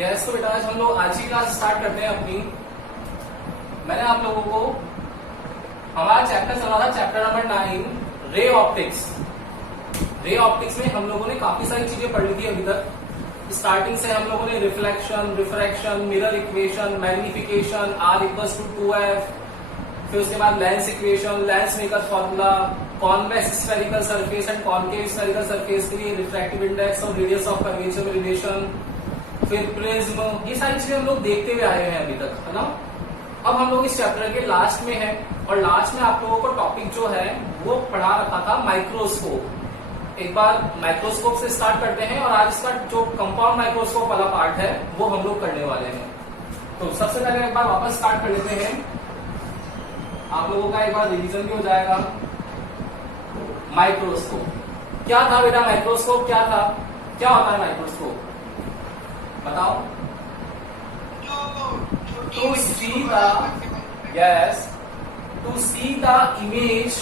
Yes तो बेटा आज हम लोग आज की क्लास स्टार्ट करते हैं अपनी। मैंने आप लोगों को हमारा चैप्टर चल रहा था, chapter number 9 ray optics. Ray optics में हम लोगों ने काफी सारी चीजें पढ़ ली थी अभी तक। स्टार्टिंग से हम लोगों ने reflection, refraction, mirror equation, magnification, R equals to 2F, फिर उसके बाद lens equation, lens maker formula, convex spherical surface and concave spherical surface के लिए रिफ्रैक्टिव इंडेक्स और रेडियस ऑफ कर्वेचर में रिलेशन, फिर प्रिज्म, ये सारी चीजें हम लोग देखते हुए आए हैं अभी तक, है ना। अब हम लोग इस चैप्टर के लास्ट में हैं और लास्ट में आप लोगों को टॉपिक जो है वो पढ़ा रखा था माइक्रोस्कोप। एक बार माइक्रोस्कोप से स्टार्ट करते हैं और आज इसका जो कंपाउंड माइक्रोस्कोप वाला पार्ट है वो हम लोग करने वाले हैं। तो सबसे पहले एक बार वापस स्टार्ट कर लेते हैं, आप लोगों का एक बार रिवीजन भी हो जाएगा। माइक्रोस्कोप क्या था बेटा? माइक्रोस्कोप क्या था? क्या होता है माइक्रोस्कोप? बताओ। To see the image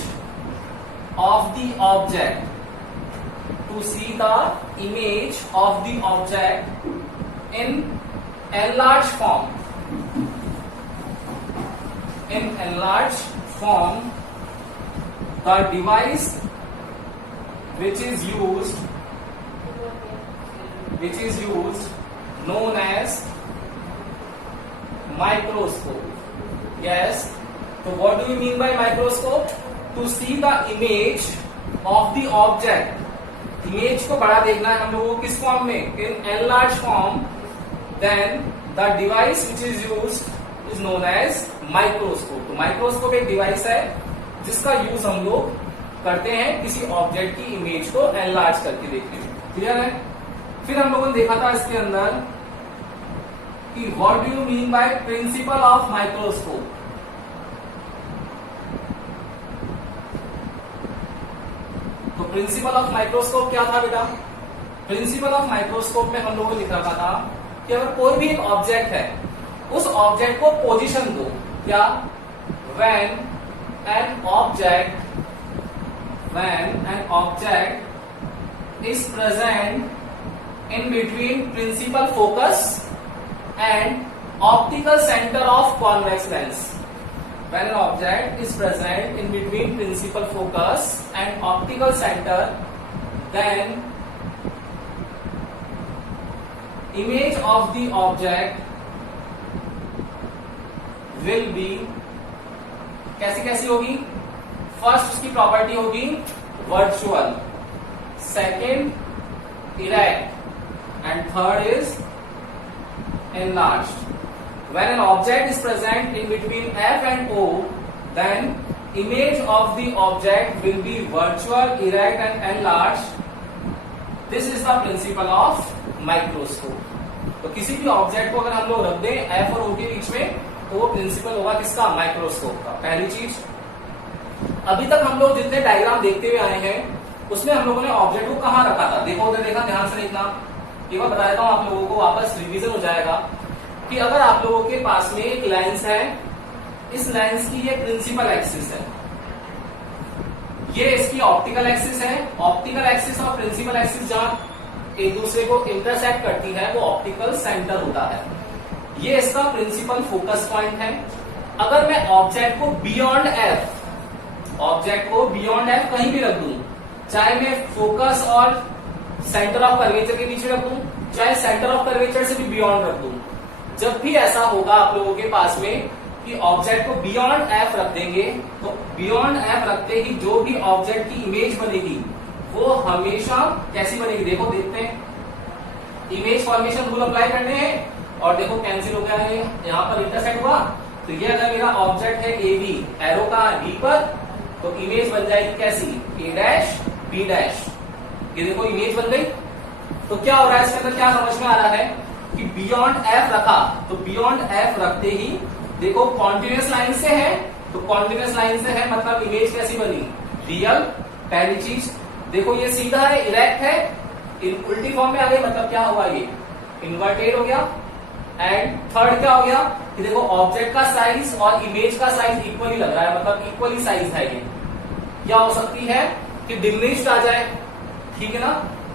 of the object, to see the image of the object in enlarged form, in enlarged form, the device which is used known as microscope. Yes, so what do you mean by microscope? To see the image of the object. Image को बड़ा देखना है हम लोगों को किस form में? in enlarged form, then the device which is used is known as microscope. तो माइक्रोस्कोप एक डिवाइस है जिसका यूज हम लोग करते हैं किसी ऑब्जेक्ट की इमेज को एनलार्ज करके देखने में। क्लियर है? फिर हम लोगों ने देखा था इसके अंदर कि what do you mean by principle of microscope. तो प्रिंसिपल ऑफ माइक्रोस्कोप क्या था बेटा? प्रिंसिपल ऑफ माइक्रोस्कोप में हम लोगों ने लिख रखा था कि अगर कोई भी एक ऑब्जेक्ट है उस ऑब्जेक्ट को पोजीशन दो। क्या? when an object is present in between principal focus and optical center of convex lens. When an object is present in between principal focus and optical center, then image of the object will be कैसी होगी? First उसकी property होगी virtual, second erect and third is enlarged. When an object is present in between F and O, then image of the object will be virtual, erect and enlarged. This is the principle of microscope. तो किसी भी object को अगर हम लोग रख दें F और O के बीच में तो वो प्रिंसिपल होगा किसका? माइक्रोस्कोप का। पहली चीज, अभी तक हम लोग जितने डायग्राम देखते हुए आए हैं उसमें हम लोगों ने ऑब्जेक्ट को कहां रखा था? देखो उधर देखा, ध्यान से देखना। एक बार बता देता हूं आप लोगों को, वापस रिवीजन हो जाएगा कि अगर आप लोगों के पास में एक लेंस है, इस लेंस की ये प्रिंसिपल एक्सिस है, ये इसकी ऑप्टिकल एक्सिस है। ऑप्टिकल एक्सिस और प्रिंसिपल एक्सिस जहां एक दूसरे को इंटरसेक्ट करती है वो ऑप्टिकल सेंटर होता है। ये इसका प्रिंसिपल फोकस पॉइंट है। अगर मैं ऑब्जेक्ट को बियॉन्ड एफ कहीं भी रख दूं, चाहे मैं फोकस और सेंटर ऑफ कर्वेचर के बीच में रख दूं, चाहे सेंटर ऑफ कर्वेचर से भी बियॉन्ड रख दूं, जब भी ऐसा होगा आप लोगों के पास में कि ऑब्जेक्ट को बियॉन्ड एफ रख देंगे तो बियॉन्ड एफ रखते ही जो भी ऑब्जेक्ट की इमेज बनेगी वो हमेशा कैसी बनेगी? देखो देखते हैं, इमेज फॉर्मेशन रूल अप्लाई करने हैं और देखो कैंसिल हो गया है, यहाँ पर इंटरसेक्ट हुआ तो ये अगर मेरा ऑब्जेक्ट है ए बी, एरो का बी पर, तो इमेज बन जाएगी कैसी? ए डैश बी डैश। ये देखो इमेज बन गई। तो क्या हो रहा है इसके अंदर? क्या समझ में आ रहा है कि बियॉन्ड एफ रखा तो बियॉन्ड एफ रखते ही देखो कॉन्टिन्यूअस लाइन से है, तो कॉन्टिन्यूअस लाइन से है मतलब इमेज कैसी बनी? रियल। पहली चीज देखो ये सीधा है, इरेक्ट है, उल्टी फॉर्म में आ गई मतलब क्या हुआ? ये इन्वर्टेड हो गया। एंड थर्ड क्या हो गया कि देखो ऑब्जेक्ट का साइज और इमेज का साइज इक्वली लग रहा है, मतलब इक्वली साइज है ये। क्या हो सकती है कि डिमिनिश्ड आ जाए, ठीक है ना,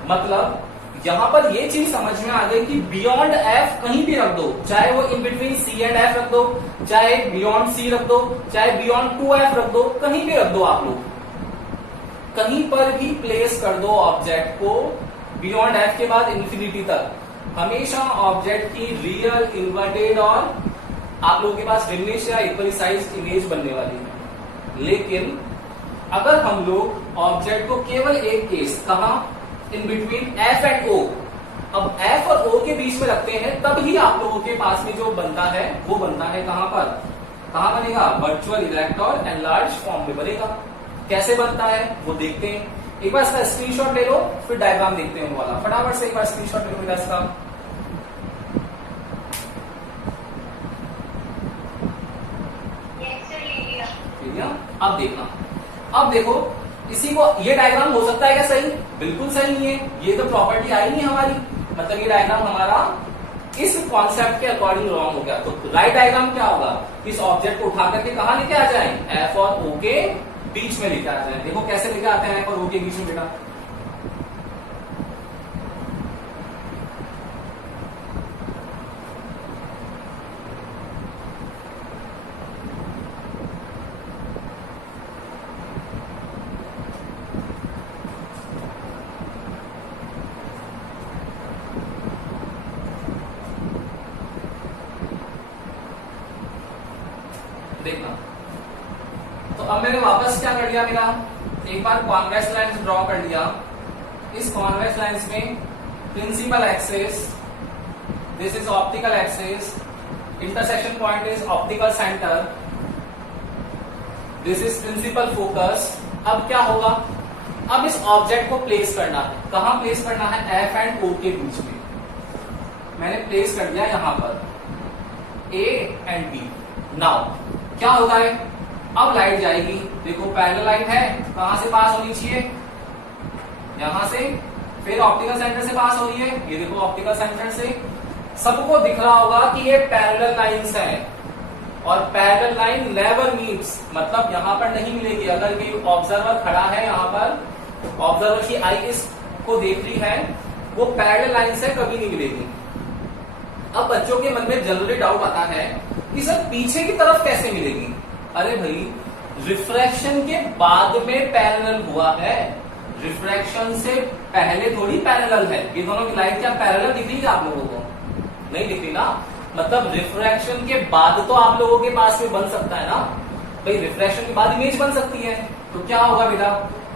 मतलब यहां पर ये चीज समझ में आ गई कि बियॉन्ड एफ कहीं भी रख दो, चाहे वो in between C and F रख दो, चाहे बियॉन्ड सी रख दो, चाहे बियॉन्ड 2f रख दो, कहीं भी रख दो आप लोग, कहीं पर भी प्लेस कर दो ऑब्जेक्ट को बियॉन्ड एफ के बाद इंफिनिटी तक, हमेशा ऑब्जेक्ट की रियल, इन्वर्टेड और आप लोगों के पास डिमिनिश या इक्वली साइज इमेज बनने वाली है। लेकिन अगर हम लोग ऑब्जेक्ट को केवल एक केस कहां, इन बिटवीन एफ एंड ओ, अब एफ और ओ के बीच में रखते हैं, तब ही आप लोगों के पास में जो बनता है वो बनता है कहां पर, कहां बनेगा, वर्चुअल इरेक्ट और एनलार्ज फॉर्म में बनेगा। कैसे बनता है वो देखते हैं। एक बार इसका स्क्रीनशॉट ले लो, फिर डायग्राम देखते हैं वो वाला। फटाफट से एक बार स्क्रीनशॉट ले लो मेरा इसका। अब देखना, अब देखो इसी को, ये डायग्राम हो सकता है क्या सही? बिल्कुल सही नहीं है, ये तो प्रॉपर्टी आई नहीं हमारी, मतलब ये डायग्राम हमारा इस कॉन्सेप्ट के अकॉर्डिंग रॉन्ग हो गया। तो राइट डायग्राम क्या होगा, इस ऑब्जेक्ट को उठा करके कहां लेके आ जाए, एफ और ओ के बीच में लेके आ जाए। देखो कैसे लेके आते हैं एफ और ओ के बीच में बेटा, देखना। तो अब मैंने वापस क्या कर लिया, मेरा एक बार कॉन्वेक्स लाइंस ड्रॉ कर लिया। इस कॉन्वेक्स लाइंस में principal axis, this is optical axis, intersection point is optical centre, this is principal focus. अब क्या होगा, अब इस ऑब्जेक्ट को प्लेस करना है, कहां प्लेस करना है, एफ एंड ओ के बीच में। मैंने प्लेस कर दिया यहां पर ए एंड बी। नाउ क्या होता है, अब लाइट जाएगी, देखो पैरेलल लाइट है, कहां से पास होनी चाहिए, यहां से, फिर ऑप्टिकल सेंटर से पास हो रही है, ये देखो ऑप्टिकल सेंटर से। सबको दिख रहा होगा कि ये पैरेलल लाइंस है, और पैरेलल लाइन नेवर मीट्स, मतलब यहां पर नहीं मिलेगी। अगर कोई ऑब्जर्वर खड़ा है यहाँ पर, ऑब्जर्वर की आई इसको देख रही है, वो पैरेलल लाइन से कभी नहीं मिलेगी। अब बच्चों के मन में जनरली डाउट आता है कि सर पीछे की तरफ कैसे मिलेगी। अरे भाई, रिफ्रैक्शन के बाद में पैरेलल हुआ है, रिफ्रैक्शन से पहले थोड़ी पैरेलल है। ये दोनों की लाइट क्या पैरेलल दिख रही है आप लोगों को? नहीं दिख रही ना, मतलब रिफ्रैक्शन के बाद तो आप लोगों के पास में बन सकता है ना भाई, रिफ्रैक्शन के बाद इमेज बन सकती है। तो क्या होगा बेटा,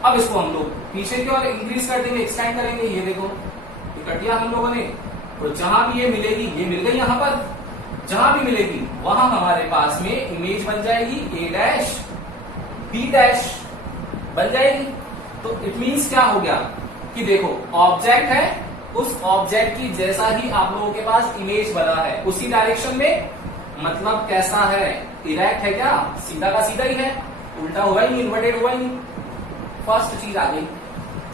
अब इसको हम लोग पीछे की ओर इंक्रीज कर देंगे, एक्सटेंड करेंगे। ये देखो ये कर दिया हम लोगों ने, तो जहां भी ये मिलेगी, ये मिल गई यहां पर, जहां भी मिलेगी वहां हमारे पास में इमेज बन जाएगी, ए डैश बी डैश बन जाएगी। तो इट मीन्स क्या हो गया कि देखो ऑब्जेक्ट है, उस ऑब्जेक्ट की जैसा ही आप लोगों के पास इमेज बना है, उसी डायरेक्शन में, मतलब कैसा है, इरेक्ट है क्या, सीधा का सीधा ही है, उल्टा हुआ ही नहीं, इन्वर्टेड हुआ ही नहीं। फर्स्ट चीज आ गई।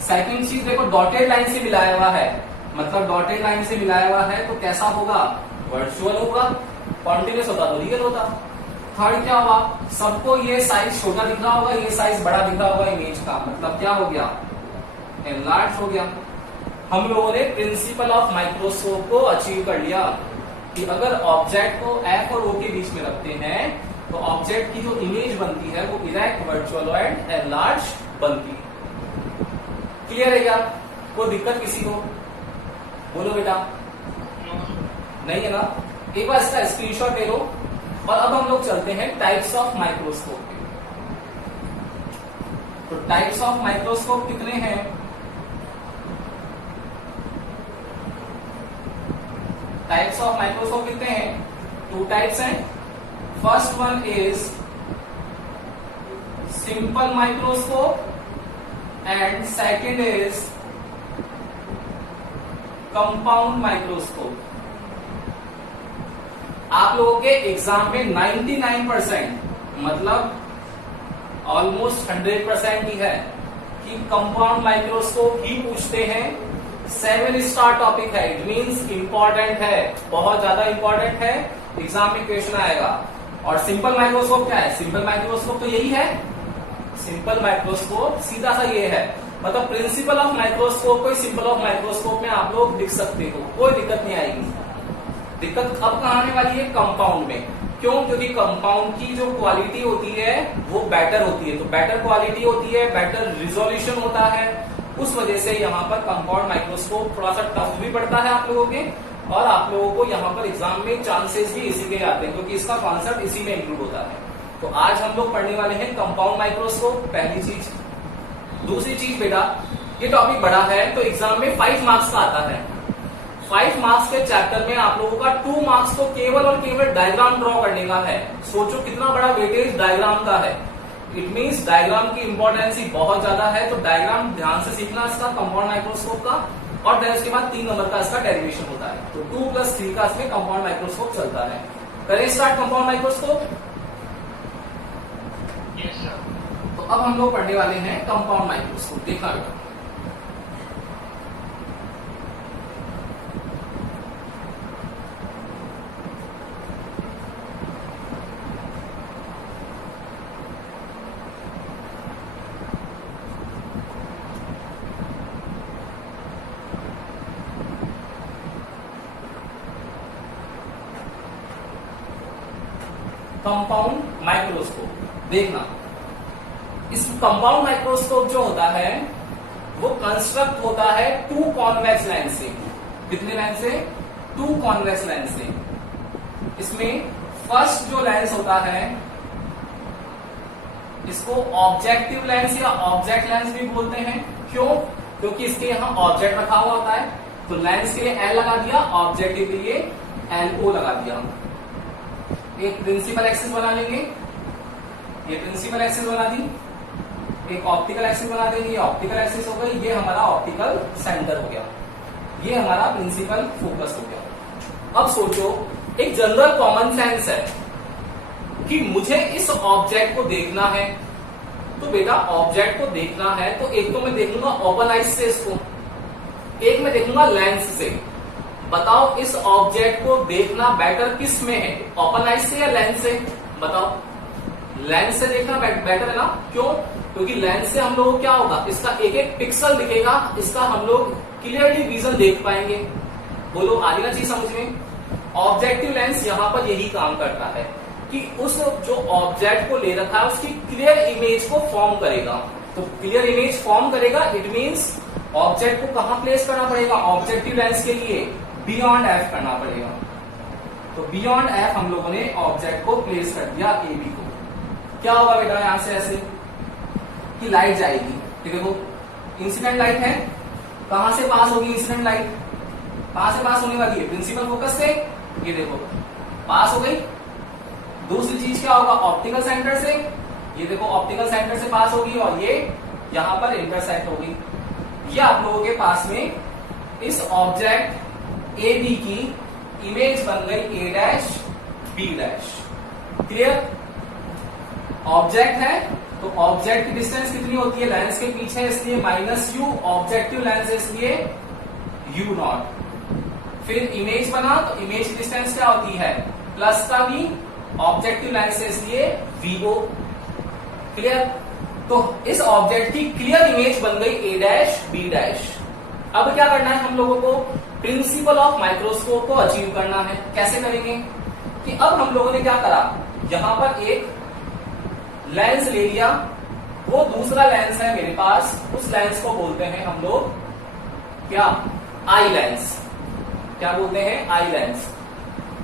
सेकंड चीज देखो, डॉटेड लाइन से मिलाया हुआ है, मतलब डॉटेड लाइन से मिलाया हुआ है तो कैसा होगा, वर्चुअल होगा, कॉन्टिन्यूस होता तो रियल होता। थर्ड क्या हुआ, सबको ये साइज छोटा दिख रहा होगा, ये साइज बड़ा दिख रहा होगा इमेज का, मतलब क्या हो गया, एनलार्ज हो गया। हम लोगों ने प्रिंसिपल ऑफ माइक्रोस्कोप को अचीव कर लिया कि अगर ऑब्जेक्ट को एफ और ओ के बीच में रखते हैं तो ऑब्जेक्ट की जो इमेज बनती है वो इरेक्ट, वर्चुअल एंड एनलार्ज बनती है। क्लियर है क्या? कोई दिक्कत किसी को? बोलो बेटा। नहीं है ना? एक बार इसका स्क्रीनशॉट ले लो। और अब हम लोग चलते हैं टाइप्स ऑफ माइक्रोस्कोप पे। तो टाइप्स ऑफ माइक्रोस्कोप कितने हैं? टाइप्स ऑफ माइक्रोस्कोप कितने हैं? 2 टाइप्स हैं। First one is simple microscope and second is compound microscope. आप लोगों के एग्जाम में 99% मतलब ऑलमोस्ट 100% ही है कि कंपाउंड माइक्रोस्कोप ही पूछते हैं। 7 स्टार टॉपिक है, इट मींस इंपॉर्टेंट है, बहुत ज्यादा इंपॉर्टेंट है, एग्जाम में क्वेश्चन आएगा। और सिंपल माइक्रोस्कोप क्या है? सिंपल माइक्रोस्कोप तो यही है, सिंपल माइक्रोस्कोप सीधा सा ये है, मतलब प्रिंसिपल ऑफ माइक्रोस्कोप को सिंबल ऑफ माइक्रोस्कोप में आप लोग लिख सकते हो, कोई दिक्कत नहीं आएगी। दिक्कत अब कहाँ आने वाली है? कंपाउंड में। क्यों? क्योंकि कंपाउंड की जो क्वालिटी होती है वो बेटर होती है, तो बेटर क्वालिटी होती है, बेटर रिजोल्यूशन होता है, उस वजह से यहाँ पर कंपाउंड माइक्रोस्कोप थोड़ा सा टफ भी पड़ता है आप लोगों के, और आप लोगों को यहाँ पर एग्जाम में चांसेस भी इसी के आते हैं, क्योंकि इसका कॉन्सेप्ट इसी में इंक्लूड होता है। तो आज हम लोग पढ़ने वाले हैं कंपाउंड माइक्रोस्कोप, पहली चीज। दूसरी चीज बेटा, ये टॉपिक बड़ा है तो एग्जाम में 5 मार्क्स का आता है। 5 मार्क्स के चैप्टर में आप लोगों का 2 मार्क्स तो केवल और केवल डायग्राम ड्रॉ करने का है। सोचो कितना बड़ा वेटेज डायग्राम का है। इट मींस डायग्राम की इंपॉर्टेंस ही बहुत ज्यादा है, तो डायग्राम ध्यान से सीखना इसका कंपाउंड माइक्रोस्कोप का, और देन उसके बाद 3 नंबर का इसका डेरिवेशन होता है। तो 2+3 का इसमें कंपाउंड माइक्रोस्कोप चलता है। करें स्टार्ट कंपाउंड माइक्रोस्कोप। तो अब हम लोग पढ़ने वाले हैं कंपाउंड माइक्रोस्कोप। देखना बेटा, कंपाउंड माइक्रोस्कोप देखना। इस कंपाउंड माइक्रोस्कोप जो होता है वो कंस्ट्रक्ट होता है 2 कॉन्वेक्स लेंस से। कितने लेंस से? 2 कॉन्वेक्स लेंस से। इसमें फर्स्ट जो लेंस होता है इसको ऑब्जेक्टिव लेंस या ऑब्जेक्ट लेंस भी बोलते हैं। क्यों? क्योंकि इसके यहां ऑब्जेक्ट रखा हुआ होता है, तो लेंस के लिए L लगा दिया, ऑब्जेक्टिव के लिए LO लगा दिया। एक प्रिंसिपल एक्सिस बना लेंगे, ये प्रिंसिपल एक्सिस बना दी, एक ऑप्टिकल एक्सिस बना देंगे, ये ऑप्टिकल एक्सिस हो गई, ये हमारा ऑप्टिकल सेंटर हो गया, ये हमारा प्रिंसिपल फोकस हो गया। अब सोचो, एक जनरल कॉमन सेंस है कि मुझे इस ऑब्जेक्ट को देखना है, तो बेटा ऑब्जेक्ट को देखना है तो एक तो मैं देखूंगा ओपन आइज से इसको, एक मैं देखूंगा लेंस से। बताओ इस ऑब्जेक्ट को देखना बेटर किस में है, ओपन आइज से या लेंस से? बताओ। लेंस से देखना बेटर है ना? क्यों? क्योंकि लेंस से हम लोगों को क्या होगा, इसका एक एक पिक्सल दिखेगा, इसका हम लोग क्लियरली विजन देख पाएंगे। बोलो आ रही ना चीज समझ में? ऑब्जेक्टिव लेंस यहां पर यही काम करता है कि उस जो ऑब्जेक्ट को ले रखा है उसकी क्लियर इमेज को फॉर्म करेगा। तो क्लियर इमेज फॉर्म करेगा, इट मींस ऑब्जेक्ट को कहां प्लेस करना पड़ेगा? ऑब्जेक्टिव लेंस के लिए बियॉन्ड F करना पड़ेगा। तो बियॉन्ड F हम लोगों ने ऑब्जेक्ट को प्लेस कर दिया AB को। क्या होगा बेटा यहां से ऐसे कि लाइट जाएगी, ठीक है, वो इंसिडेंट लाइट है, कहां से पास होगी इंसिडेंट लाइट? कहां से पास होने वाली है? प्रिंसिपल फोकस से, ये देखो पास हो गई। दूसरी चीज क्या होगा? ऑप्टिकल सेंटर से, ये देखो ऑप्टिकल सेंटर से पास होगी, और ये यहां पर इंटरसेक्ट होगी। ये आप लोगों के पास में इस ऑब्जेक्ट AB की इमेज बन गई A' B'। क्लियर? ऑब्जेक्ट है तो ऑब्जेक्ट की डिस्टेंस कितनी होती है? लेंस के पीछे इसलिए -u, ऑब्जेक्टिव लेंस इसलिए u0। फिर इमेज बना तो इमेज की डिस्टेंस क्या होती है? प्लस का v, ऑब्जेक्टिव लेंस से इसलिए vo। क्लियर? तो इस ऑब्जेक्ट की क्लियर इमेज बन गई A' B'। अब क्या करना है हम लोगों को? प्रिंसिपल ऑफ माइक्रोस्कोप को अचीव करना है। कैसे करेंगे? कि अब हम लोगों ने क्या करा, यहां पर एक लेंस ले लिया, वो दूसरा लेंस है मेरे पास, उस लेंस को बोलते हैं हम लोग क्या? Eye lens. क्या बोलते हैं? Eye lens.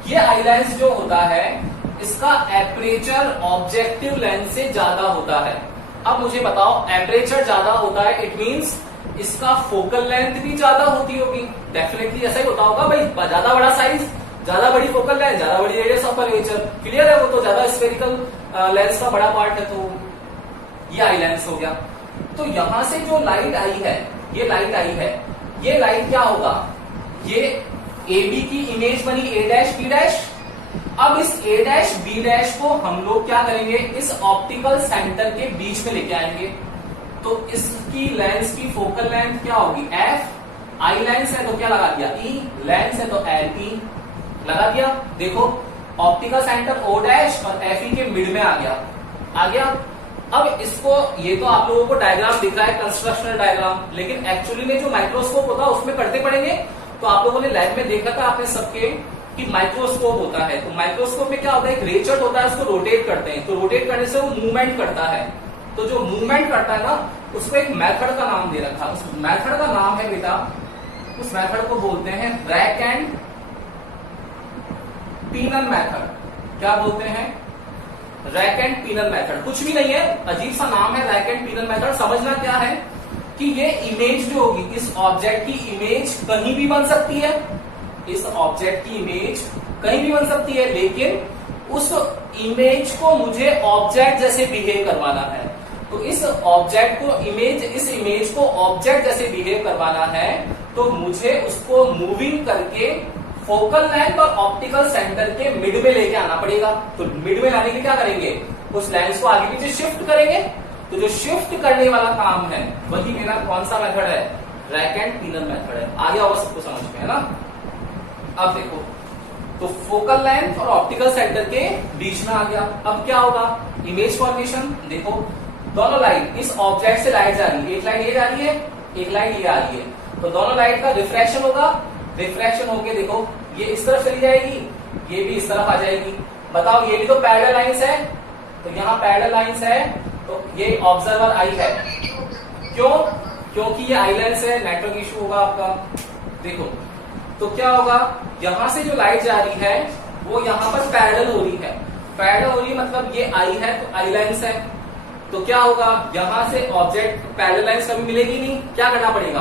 ये आई लेंस जो होता है इसका एपरेचर ऑब्जेक्टिव लेंस से ज्यादा होता है। अब मुझे बताओ, एपरेचर ज्यादा होता है इट मींस इसका फोकल लेंथ भी ज्यादा होती होगी। डेफिनेटली ऐसा ही होता होगा भाई, ज्यादा बड़ा साइज, ज्यादा बड़ी फोकल लेंथ, ज्यादा बड़ी रेडियस ऑफ कर्वेचर। क्लियर है? वो तो ज्यादा स्फेरिकल लेंस का बड़ा पार्ट है, तो ये आई लेंस हो गया। तो यहां से जो लाइट आई है, ये लाइट आई है, ये लाइट क्या होगा? ये AB की इमेज बनी A' B'। अब इस A' B' को हम लोग क्या करेंगे? इस ऑप्टिकल सेंटर के बीच में लेके आएंगे। तो इसकी लेंस की फोकल लेंथ क्या होगी? F। आई लेंस है तो क्या लगा दिया? E। लेंस है तो LE लगा दिया। देखो ऑप्टिकल सेंटर O' और FE के मिड में आ गया। अब इसको, ये तो आप लोगों को डायग्राम दिख रहा है, कंस्ट्रक्शनल डायग्राम, लेकिन एक्चुअली में जो माइक्रोस्कोप होता है उसमें करते पड़ेंगे। तो आप लोगों ने लैब में देखा था आपने सबके कि माइक्रोस्कोप होता है। तो माइक्रोस्कोप में क्या होता है, एक रेचर्ड होता है, उसको रोटेट करते हैं, तो रोटेट करने से वो मूवमेंट करता है। तो जो मूवमेंट करता है ना, उसको एक मेथड का नाम दे रखा है। उस मेथड का नाम है बेटा, उस मेथड को बोलते हैं रैक एंड पिनन मेथड। क्या बोलते हैं, रैक एंड पिनन मेथड। कुछ भी नहीं है, अजीब सा नाम है रैक एंड पिनन मेथड। समझना क्या है कि ये इमेज जो होगी, इस ऑब्जेक्ट की इमेज कहीं भी बन सकती है, इस ऑब्जेक्ट की इमेज कहीं भी बन सकती है, लेकिन उस इमेज को मुझे ऑब्जेक्ट जैसे बिहेव करवाना है। तो इस ऑब्जेक्ट को इस इमेज को ऑब्जेक्ट जैसे बिहेव करवाना है, तो मुझे उसको मूविंग करके फोकल लेंथ और ऑप्टिकल सेंटर के मिड में लेके आना पड़ेगा। तो मिड में लाने के क्या करेंगे, उस लेंस को आगे पीछे शिफ्ट करेंगे। तो जो शिफ्ट करने वाला काम है वही मेरा कौन सा मेथड है, रैक एंड पिनन मेथड है। आगे और सबको समझ में है ना। अब देखो, तो फोकल लेंथ और ऑप्टिकल सेंटर के बीच में आ गया। अब क्या होगा, इमेज फॉर्मेशन। देखो दोनों लाइट, इस ऑब्जेक्ट से लाइट जा रही है, एक लाइट ये जा रही है, एक लाइट ये आ रही है। तो दोनों लाइट का रिफ्रैक्शन होगा, रिफ्रैक्शन होके देखो ये इस तरफ चली जाएगी, ये भी इस तरफ आ जाएगी। बताओ ये भी तो पैरेलल लाइंस है, तो यहाँ पैरेलल लाइंस है, तो ये ऑब्जर्वर आई है। क्यों, क्योंकि ये आई लेंस है, नेटवर्क इशू होगा आपका। देखो तो क्या होगा, यहां से जो लाइट जा रही है वो यहां पर पैरेलल हो रही है। पैरेलल हो रही है मतलब ये आई है, तो आई लेंस है। तो क्या होगा, यहां से ऑब्जेक्ट पैरेलल लाइंस कभी मिलेगी नहीं, क्या करना पड़ेगा,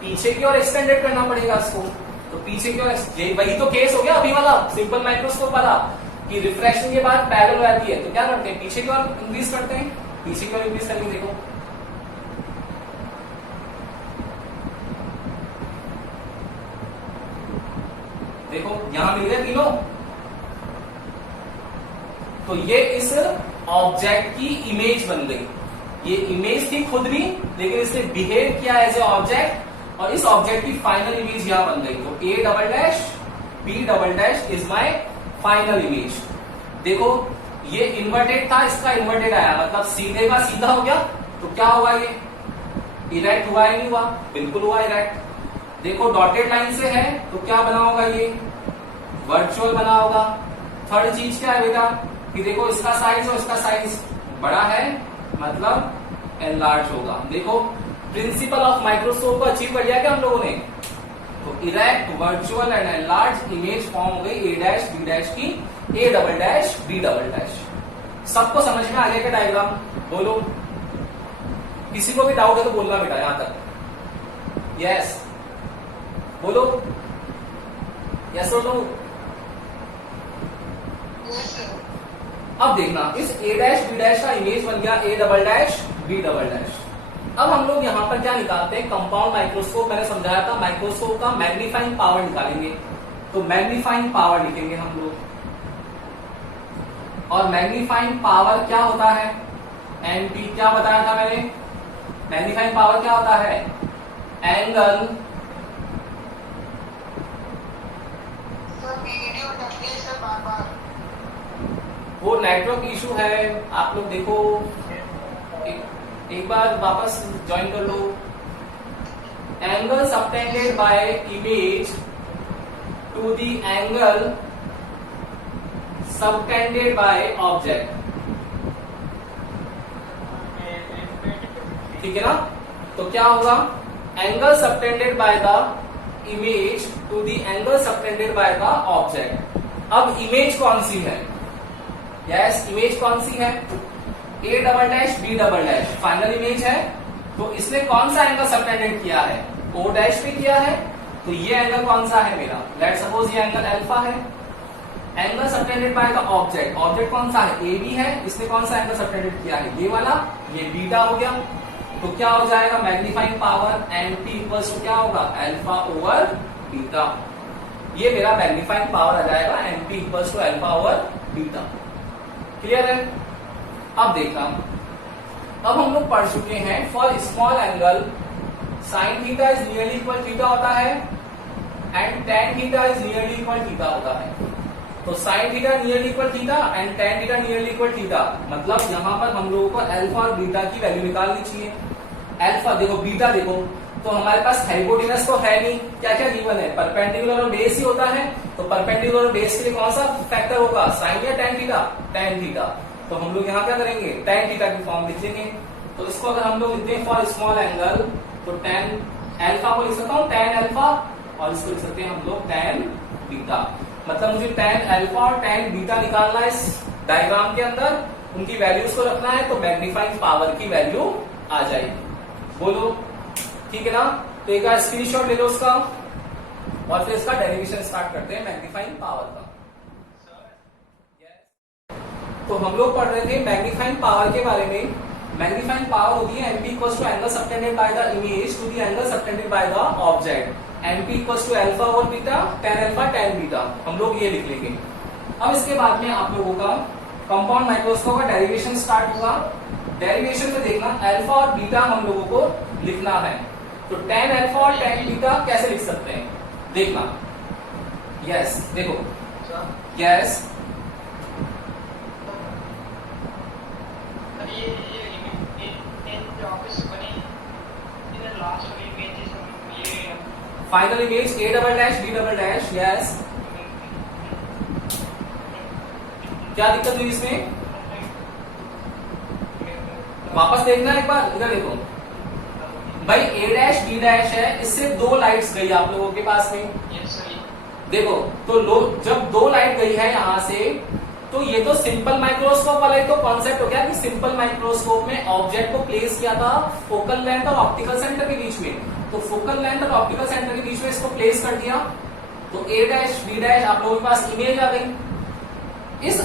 पीछे की ओर एक्सटेंडेड करना पड़ेगा इसको। तो पीछे की ओर, वही तो केस हो गया अभी वाला सिंपल माइक्रोस्कोप वाला, कि रिफ्रैक्शन के बाद पैरेलल हो जाती है। तो क्या करते हैं, पीछे की ओर इंक्रीज करते हैं, पीछे की ओर इंक्रीज करेंगे। देखो देखो यहां मिल गए तीनों। तो ये इस ऑब्जेक्ट की इमेज बन गई। ये इमेज थी खुद भी, लेकिन इसने बिहेव किया एज ए ऑब्जेक्ट, और इस ऑब्जेक्ट की फाइनल इमेज यहां बन गई। तो A double dash B double dash is my final image. देखो ये इन्वर्टेड था, इसका इन्वर्टेड आया, मतलब सीधे का सीधा हो गया। तो क्या हुआ, ये इरेक्ट हुआ या नहीं हुआ, बिल्कुल हुआ इरेक्ट। देखो डॉटेड लाइन से है, तो क्या बना होगा, ये वर्चुअल बना होगा। थर्ड चीज क्या है बेटा, कि देखो इसका साइज और इसका साइज बड़ा है, मतलब एनलार्ज होगा। देखो प्रिंसिपल ऑफ माइक्रोस्कोप को अचीव कर लिया क्या हम लोगों ने। तो erect, virtual and enlarge image form हो गई ए डैश बी डैश की, A double dash B double dash. सबको समझ में आ गया क्या डायग्राम, बोलो। किसी को भी डाउट है तो बोलना बेटा यहां तक। यस बोलो, यस और नो। अब देखना, इस ए डैश बी डैश का इमेज बन गया A double dash B double dash. अब हम लोग यहां पर क्या निकालते हैं, कंपाउंड माइक्रोस्कोप। मैंने समझाया था माइक्रोस्कोप का मैग्नीफाइंग पावर निकालेंगे। तो मैग्नीफाइंग पावर लिखेंगे हम लोग, और मैग्नीफाइंग पावर क्या होता है, एनपी। क्या बताया था मैंने, मैग्नीफाइंग पावर क्या होता है, एंगल वो नेटवर्क इशू है। आप लोग देखो एक बार वापस ज्वाइन कर लो। Angle subtended by image to the angle subtended by object. ठीक है ना। तो क्या होगा, angle subtended by the image to the angle subtended by the object. अब इमेज कौन सी है, यस इमेज कौन सी है, A double dash B double dash final image है। तो इसने कौन सा एंगल सबटेंडेड किया है, ओ डैश पे किया है। तो ये एंगल कौन सा है मेरा, लेट सपोज ये एंगल अल्फा है। Angle subtended by the object, object कौन सा है, ए बी है। इसने कौन सा एंगल सबटेंडेड किया है, ये वाला, ये बीटा हो गया। तो क्या हो जाएगा, magnifying power NP equals to क्या होगा, अल्फा ओवर बीटा। ये मेरा मैग्नीफाइंग पावर आ जाएगा, NP equals to alpha over beta. Clear है। अब देखना, अब हम लोग पढ़ चुके हैं for small angle sine theta is nearly equal theta होता है, and tan theta is nearly equal theta होता है। तो sine theta nearly equal theta and tan theta nearly equal theta, मतलब यहाँ पर हम लोगों को अल्फा और बीटा की वैल्यू निकालनी चाहिए। अल्फा देखो, बीटा देखो, तो हमारे पास हाइपोटेनस तो है नहीं, क्या क्या गिवन है, परपेंडिकुलर और बेस ही होता है। तो परपेंडिकुलर और बेस के लिए कौन सा फैक्टर होगा, साइन या टेन थीटा, टेन थीटा। तो हम लोग यहाँ क्या करेंगे, टेन थीटा की फॉर्म लिख लेंगे। तो इसको अगर हम लोग लिखते हैं फॉर स्मॉल एंगल, तो टेन अल्फा को लिख सकता हूँ टेन अल्फा, और इसको लिख सकते हैं हम लोग टेन बीटा। मतलब मुझे टेन अल्फा और टेन बीटा निकालना है इस डायग्राम के अंदर, उनकी वैल्यूज को रखना है, तो मैग्नीफाइंग पावर की वैल्यू आ जाएगी। बोलो ठीक है ना। तो एक स्क्रीनशॉट ले लो उसका, और फिर इसका डेरिवेशन स्टार्ट करते हैं मैग्नीफाइंग पावर का। तो हम लोग पढ़ रहे थे मैग्नीफाइंग पावर के बारे में। मैग्नीफाइंग पावर होती है MP equals to angle subtended by the image to the angle subtended by the object. MP equals to alpha और beta, tan alpha tan beta, हम लोग ये लिख लेंगे। अब इसके बाद में आप लोगों का कंपाउंड माइक्रोस्कोप का डेरिवेशन स्टार्ट होगा। डेरिवेशन में देखना अल्फा और बीटा हम लोगों को लिखना है। तो टेन अल्फा और टेन बीटा कैसे लिख सकते हैं, देखना। यस देखो, yes final image A double dash B double dash, yes. क्या दिक्कत हुई इसमें, वापस देखना एक बार, इधर देखो भाई, A डैश B डैश है, इससे दो लाइट्स गई आप लोगों के पास में। देखो तो लोग जब दो लाइट गई है यहां से, तो ये तो सिंपल माइक्रोस्कोप वाला ही तो कॉन्सेप्ट हो गया कि सिंपल माइक्रोस्कोप में ऑब्जेक्ट को प्लेस किया था फोकल लेंथ और ऑप्टिकल सेंटर के बीच में। तो फोकल लेंथ और ऑप्टिकल सेंटर के बीच में इसको प्लेस कर दिया, तो A डैश B डैश आप लोगों के पास इमेज आ गई।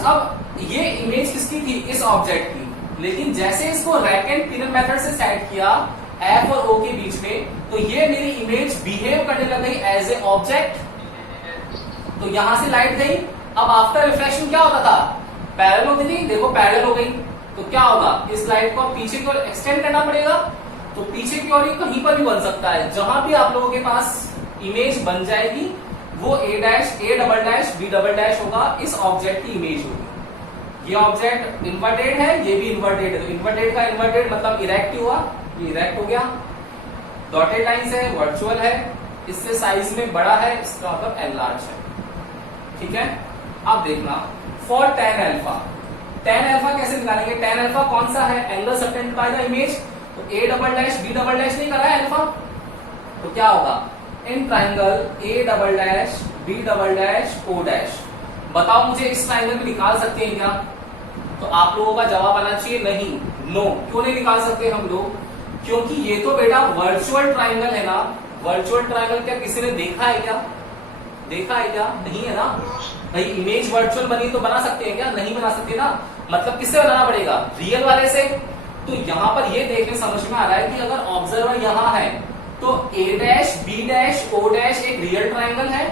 अब ये इमेज किसकी थी, इस ऑब्जेक्ट की। लेकिन जैसे इसको रैक एंड पिनल मेथड से सेट किया F और O के बीच में, तो ये मेरी इमेज बिहेव करने लग गई एज ए ऑब्जेक्ट। तो यहां से लाइट गई, अब आफ्टर रिफ्लेक्शन क्या होता था, पैरेलल होती थी, देखो पैरेलल हो गई। तो क्या होगा, इस लाइट को पीछे की ओर एक्सटेंड करना पड़ेगा। तो पीछे की ओर कहीं पर भी बन सकता है, जहां भी आप लोगों के पास इमेज बन जाएगी वो A dash A double dash B double dash होगा, इस ऑब्जेक्ट की इमेज होगी। ये ऑब्जेक्ट इन्वर्टेड है, ये भी इन्वर्टेड है, तो इन्वर्टेड का इन्वर्टेड मतलब इरेक्ट हुआ, ये इरेक्ट हो गया। डॉटेड लाइंस है, वर्चुअल है, इससे साइज में बड़ा है, इसका मतलब एनलार्ज है। ठीक है, अब देखना for ten alpha, tan alpha कैसे निकालेंगे, टेन अल्फा कौन सा है, angle subtended by the image. तो A double dash B double dash नहीं करा है अल्फा, तो क्या होगा, in triangle A double dash B double dash O dash. बताओ मुझे इस ट्राइंगल में निकाल सकते हैं क्या, तो आप लोगों का जवाब आना चाहिए नहीं, नो। क्यों नहीं निकाल सकते हम लोग, क्योंकि ये तो बेटा वर्चुअल ट्राइंगल है ना। वर्चुअल ट्राइंगल क्या किसी ने देखा है क्या, देखा है क्या, नहीं है ना भाई। इमेज वर्चुअल बनी तो बना सकते हैं क्या, नहीं बना सकते ना। मतलब किससे बनाना पड़ेगा, रियल वाले से। तो यहाँ पर ये देखने समझ में आ रहा है कि अगर ऑब्जर्वर यहाँ है, तो A dash B dash O dash एक रियल ट्राइंगल है,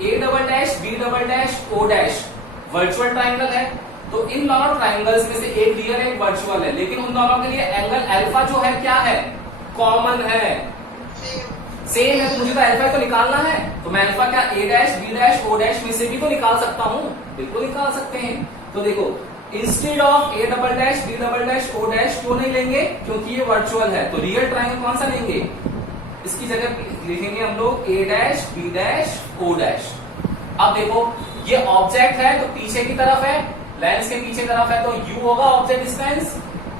A double dash B double dash O dash virtual triangle है। तो इन दोनों ट्राइंगल्स में से एक रियल है, एक वर्चुअल है, लेकिन उन दोनों के लिए एंगल अल्फा जो है क्या है, कॉमन है, सेम है। मुझे तो अल्फा तो निकालना है, तो मैं अल्फा क्या A dash B dash O dash में से भी तो निकाल सकता हूँ, बिल्कुल निकाल सकते हैं। तो देखो instead of A double dash B double dash O dash क्यों नहीं लेंगे, क्योंकि ये वर्चुअल है। तो रियल ट्राइंगल कौन सा लेंगे, इसकी जगह लिखेंगे हम लोग A dash B dash O dash. अब देखो ये ऑब्जेक्ट है, तो पीछे की तरफ है, लेंस के पीछे तरफ है, तो U होगा ऑब्जेक्ट डिस्टेंस,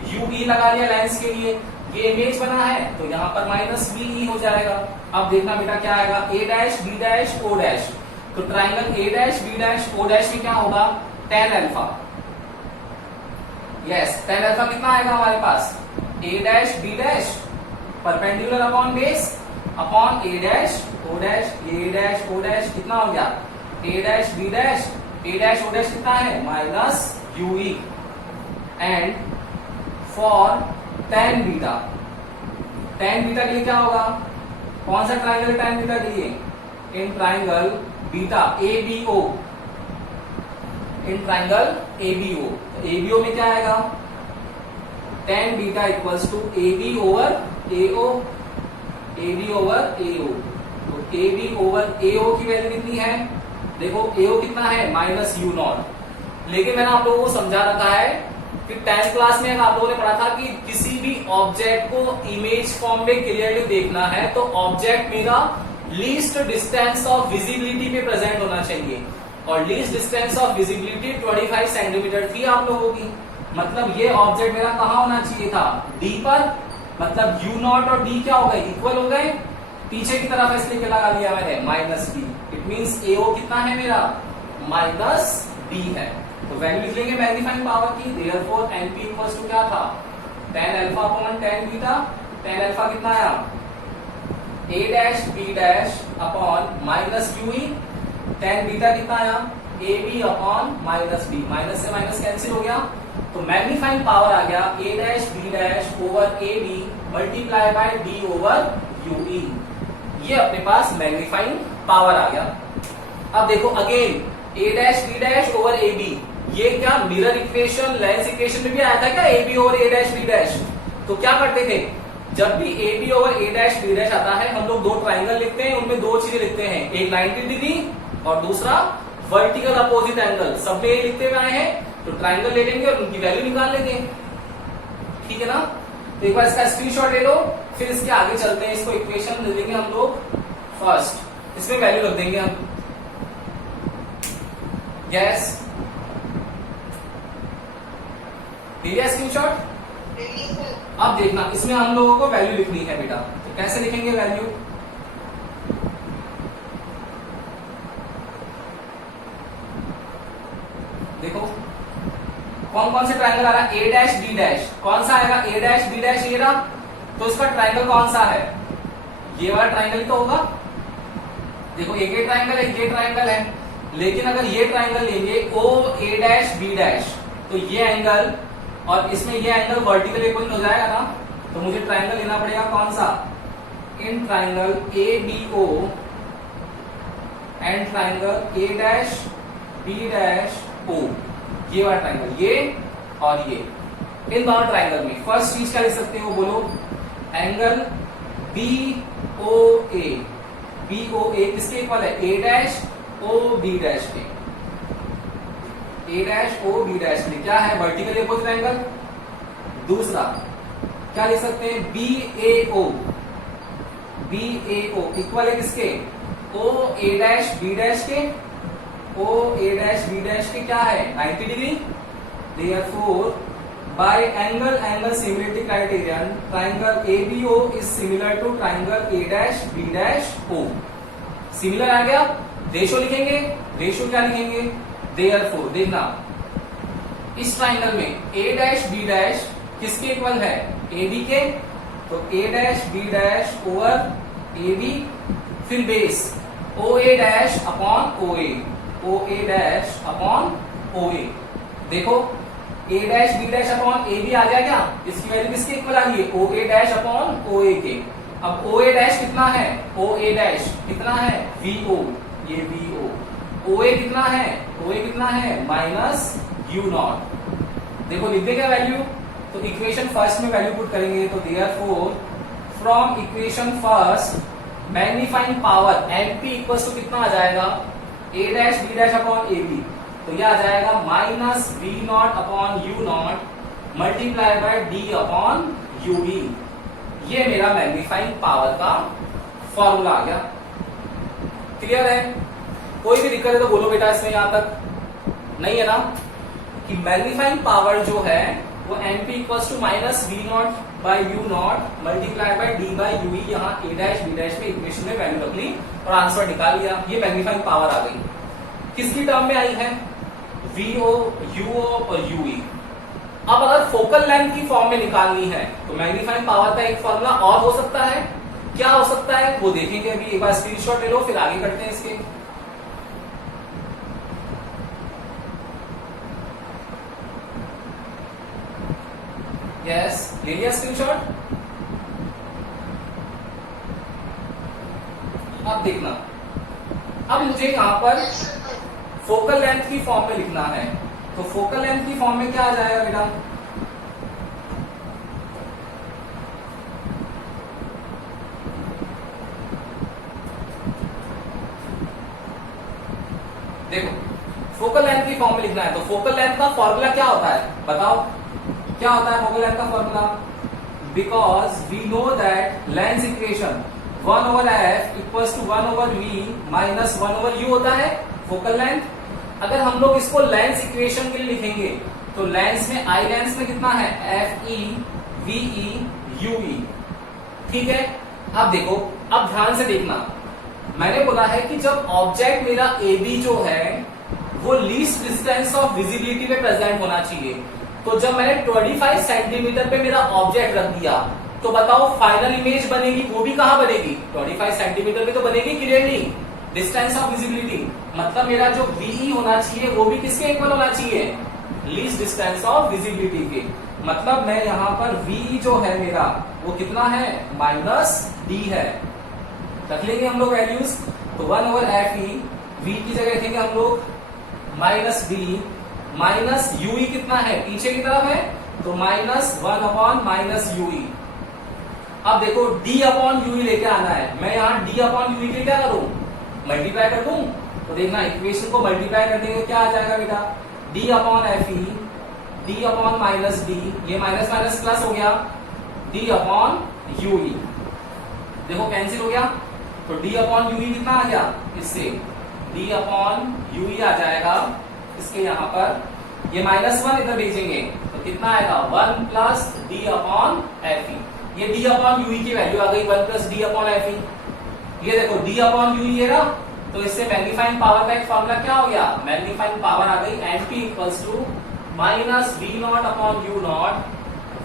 UE लगा लिया लेंस के लिए। ये इमेज बना है, तो यहाँ पर माइनस BE हो जाएगा। अब देखना बेटा क्या आएगा, A dash B dash O dash. तो triangle A dash B dash O dash में क्या होगा, tan alpha. Yes, tan alpha कितना आएगा हमारे पास, A dash B dash perpendicular upon base upon A dash O dash, A dash O dash कितना हो गया, A dash B dash A dash O dash कितना है, minus UE। And for tan beta, tan beta के लिए क्या होगा, कौन सा ट्राइंगल टेन बीटा के लिए, in triangle beta ABO, in triangle ABO। तो ABO में क्या आएगा, tan beta equals to AB over AO, AB over AO। तो AB ओवर AO की वैल्यू कितनी है, देखो AO कितना है माइनस यू नॉट, लेकिन मैंने आप लोगों को समझा रखा है कि 10th क्लास में आप लोगों ने पढ़ा था कि किसी भी ऑब्जेक्ट को इमेज फॉर्म में क्लियरली देखना है तो ऑब्जेक्ट मेरा लीस्ट डिस्टेंस ऑफ विजिबिलिटी पे प्रेजेंट होना चाहिए, और least distance of visibility 25 centimetre थी आप लोगों की। मतलब ये ऑब्जेक्ट मेरा कहां होना चाहिए था, डी पर, मतलब यू नॉट और डी क्या हो गए, इक्वल हो गए, पीछे की तरफ इसलिए क्या लगा दिया मैंने माइनस डी, इट मींस एओ कितना है मेरा माइनस डी है। तो वैल्यू लिख लेंगे मैग्नीफाइंग पावर की, देयरफॉर एनपी इक्वल्स टू क्या था tan alpha upon tan beta, tan alpha कितना आया a dash b dash upon minus UE, tan beta कितना आया ab upon minus b, minus से माइनस कैंसिल हो गया, तो मैग्नीफाइंग पावर आ गया a dash b dash over ab multiply by d over ue, ये अपने पास मैग्नीफाइंग पावर आ गया। अब देखो again a dash b dash over ab, ये क्या मिरर इक्वेशन लेंस इक्वेशन में भी आया था क्या, ab over a dash b dash. तो क्या करते थे, जब भी ab over a dash b dash आता है हम लोग दो ट्राइंगल लिखते हैं, उनमें दो चीजें लिखते हैं, एक 90 डिग्री और दूसरा वर्टिकल अपोजिट एंगल, सब में ये लिखते हुए आए हैं, तो ट्राइंगल ले लेंगे और उनकी वैल्यू निकाल लेंगे, ठीक है ना। तो एक बार इसका स्क्रीनशॉट ले लो, फिर इसके आगे चलते हैं, इसको इक्वेशन ले लेंगे हम लोग फर्स्ट, इसमें वैल्यू रख देंगे हम, यस लिया स्क्रीनशॉट। अब देखना इसमें हम लोगों को वैल्यू लिखनी है बेटा, तो कैसे लिखेंगे वैल्यू, देखो कौन कौन से ट्राइंगल आ रहा है, ए डैश बी डैश, कौन सा आएगा ए डैश बी डैश, ये रहा, तो इसका ट्राइंगल कौन सा है, ये वाला ट्राइंगल तो होगा, देखो एक ये ट्राइंगल है, ये ट्राइंगल है, लेकिन अगर ये ट्राइंगल लेंगे ओ ए डैश बी डैश, तो ये एंगल और इसमें ये एंगल वर्टिकल इक्वल हो जाएगा ना, तो मुझे ट्राइंगल लेना पड़ेगा कौन सा, in triangle A B O and triangle A dash B dash O, ये वाला ट्राइंगल, ये और ये, इन दोनों ट्राइंगल में फर्स्ट चीज क्या लिख सकते हो बोलो, एंगल बी ओ ए, बी ओ ए किसके इक्वल है, ए डैश ओ बी डैश के, ए डैश ओ बी डैश में क्या है वर्टिकल अपोजिट एंगल। दूसरा क्या लिख सकते हैं, B A O, B A O equal है किसके, O A dash B dash के, O A dash B dash के क्या है 90 degree, therefore by angle angle similarity criterion triangle ABO is similar to triangle A dash B dash O, similar आ गया, ratio लिखेंगे, ratio क्या लिखेंगे, therefore देखना इस ट्राइंगल में ए डैश बी डैश किसके इक्वल है, ए बी के, तो A dash B dash over A B, फिर base O A dash upon O A, O A dash upon O A, देखो A dash B dash upon A B आ गया क्या, इसकी वैल्यू किसके इक्वल आ रही है, ओ ए डैश अपॉन ओ ए के। अब ओ ए डैश कितना है, ओ ए डैश कितना है वी ओ, ये वी ओ ए कितना है, ओ ए कितना है माइनस यू नॉट, देखो लिख देगा वैल्यू, तो इक्वेशन फर्स्ट में वैल्यू पुट करेंगे, तो therefore from equation first magnifying power MP equals to कितना आ जाएगा, A dash B dash upon A B, तो यह आ जाएगा minus B not upon U not multiply by D upon U B, ये मेरा मैग्नीफाइंग पावर का फॉर्मूला आ गया। क्लियर है, कोई भी दिक्कत है तो बोलो बेटा इसमें, यहां तक नहीं है ना, कि मैग्नीफाइंग पावर जो है वो MP equals to minus v not by u not multiply by D by u, यहाँ ए डैश बी डैश में इक्वेशन में वैल्यू रख ली और आंसर निकाल लिया, ये मैग्नीफाइंग पावर आ गई। किसकी टर्म में आई है, वीओ यूओ और यूई। अब अगर फोकल लेंथ की फॉर्म में निकालनी है तो मैग्नीफाइंग पावर का एक फॉर्मूला और हो सकता है, क्या हो सकता है वो देखेंगे अभी, एक बार स्क्रीनशॉट ले लो फिर आगे करते हैं इसके। यस ले लिया स्क्रीनशॉट। अब देखना, अब मुझे यहां पर फोकल लेंथ की फॉर्म में लिखना है, तो फोकल लेंथ की फॉर्म में क्या आ जाएगा बेटा, देखो फोकल लेंथ की फॉर्म में लिखना है, तो फोकल लेंथ का फॉर्मूला क्या होता है बताओ, क्या होता है फोकल लेंथ का formula? Because we know that length equation 1/f equals to 1/v minus 1/u होता है फोकल लेंथ। अगर हम लोग इसको लेंस इक्वेशन के लिए लिखेंगे तो लेंस में आई लेंस में कितना है F E V E U ई, ठीक है। अब देखो, अब ध्यान से देखना, मैंने बोला है कि जब ऑब्जेक्ट मेरा ए बी जो है वो लीस्ट डिस्टेंस ऑफ विजिबिलिटी में प्रेजेंट होना चाहिए, तो जब मैंने 25 सेंटीमीटर पे मेरा ऑब्जेक्ट रख दिया तो बताओ फाइनल इमेज बनेगी वो भी कहां बनेगी? 25 सेंटीमीटर पे तो बनेगी क्लियरली, डिस्टेंस ऑफ विजिबिलिटी। मतलब मेरा जो वीई होना चाहिए वो भी किसके इक्वल होना चाहिए? लीस्ट डिस्टेंस ऑफ विजिबिलिटी के। मतलब मैं यहां पर वीई जो है मेरा वो कितना है? -d है। रख लेंगे हम लोग वैल्यूज, तो 1/fe v की जगह रखेंगे हम लोग -d माइनस यूई कितना है? पीछे की तरफ है, तो -1/-ue। अब देखो d/ue लेके आना है, मैं यहाँ d/ue के क्या करूं? मल्टीप्लाई कर दूं, तो देखना इक्वेशन को मल्टीप्लाई कर देंगे क्या आ जाएगा बेटा? d/fe d/-d, ये माइनस माइनस प्लस हो गया, d/ue। देखो कैंसिल हो गया, तो d/ue कितना आ गया? इससे d/ue आ जाएगा इसके यहाँ पर, ये -1 इधर भेजेंगे तो कितना आएगा? 1 प्लस d/fe। ये d/ue की वैल्यू आ गई 1 प्लस d/fe। ये देखो d/ue है ना, तो इससे मैग्नीफाइंग पावर का एक फॉर्मूला क्या हो गया? मैग्नीफाइंग पावर आ गई np equals to -v0/u0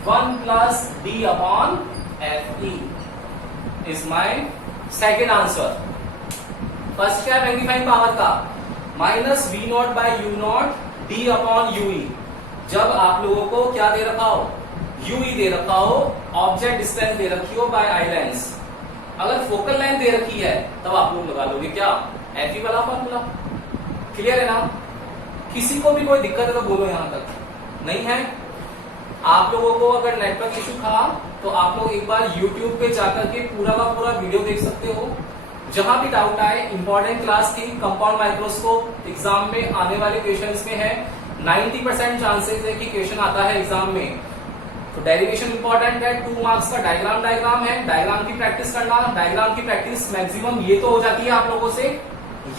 1 plus d/fe is my second answer. First क्या है मैग्नीफाइंग पावर का? -v0/u0 d/ue। जब आप लोगों को क्या दे रखा हो? ue दे रखा हो, ऑब्जेक्ट डिस्टेंस दे रखी हो बाय आई लेंस, अगर फोकल लेंथ दे रखी है तब आप लोग लगा लोगे क्या? एफ वाला फॉर्मूला। क्लियर है ना? किसी को भी कोई दिक्कत है तो बोलो, यहां तक नहीं है। आप लोगों को अगर नेटवर्क इशू था तो आप लोग एक बार YouTube पे जाकर के पूरा का पूरा वीडियो देख सकते हो, जहां भी डाउट आए। इंपॉर्टेंट क्लास थी, कंपाउंड माइक्रोस्कोप एग्जाम में आने वाले क्वेश्चंस में है, 90% चांसेस है कि क्वेश्चन आता है एग्जाम में। तो डेरिवेशन इंपॉर्टेंट है, 2 मार्क्स का डायग्राम है, डायग्राम की प्रैक्टिस करना। डायग्राम की प्रैक्टिस मैक्सिमम ये तो हो जाती है आप लोगों से,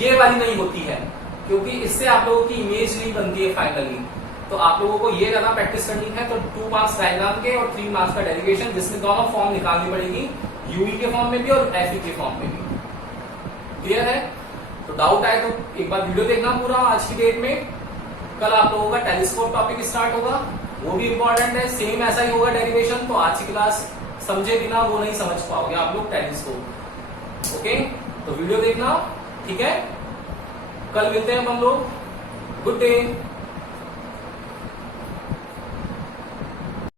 ये वाली नहीं होती है, क्योंकि इससे आप लोगों की इमेज नहीं बनती है फाइनली। तो आप लोगों को ये ज्यादा प्रैक्टिस करनी है। तो 2 मार्क्स डायग्राम के और 3 मार्क्स का डेरिवेशन, जिसमें दोनों फॉर्म निकालनी पड़ेगी, यूई के फॉर्म में भी और एफई के फॉर्म में भी। क्लियर है? तो डाउट आए तो एक बार वीडियो देखना पूरा आज की डेट में। कल आप लोगों का टेलीस्कोप टॉपिक स्टार्ट होगा, वो भी इंपॉर्टेंट है, सेम ऐसा ही होगा डेरिवेशन। तो आज की क्लास समझे बिना वो नहीं समझ पाओगे आप लोग टेलीस्कोप। ओके, तो वीडियो देखना, ठीक है? कल मिलते हैं हम लोग। Good day.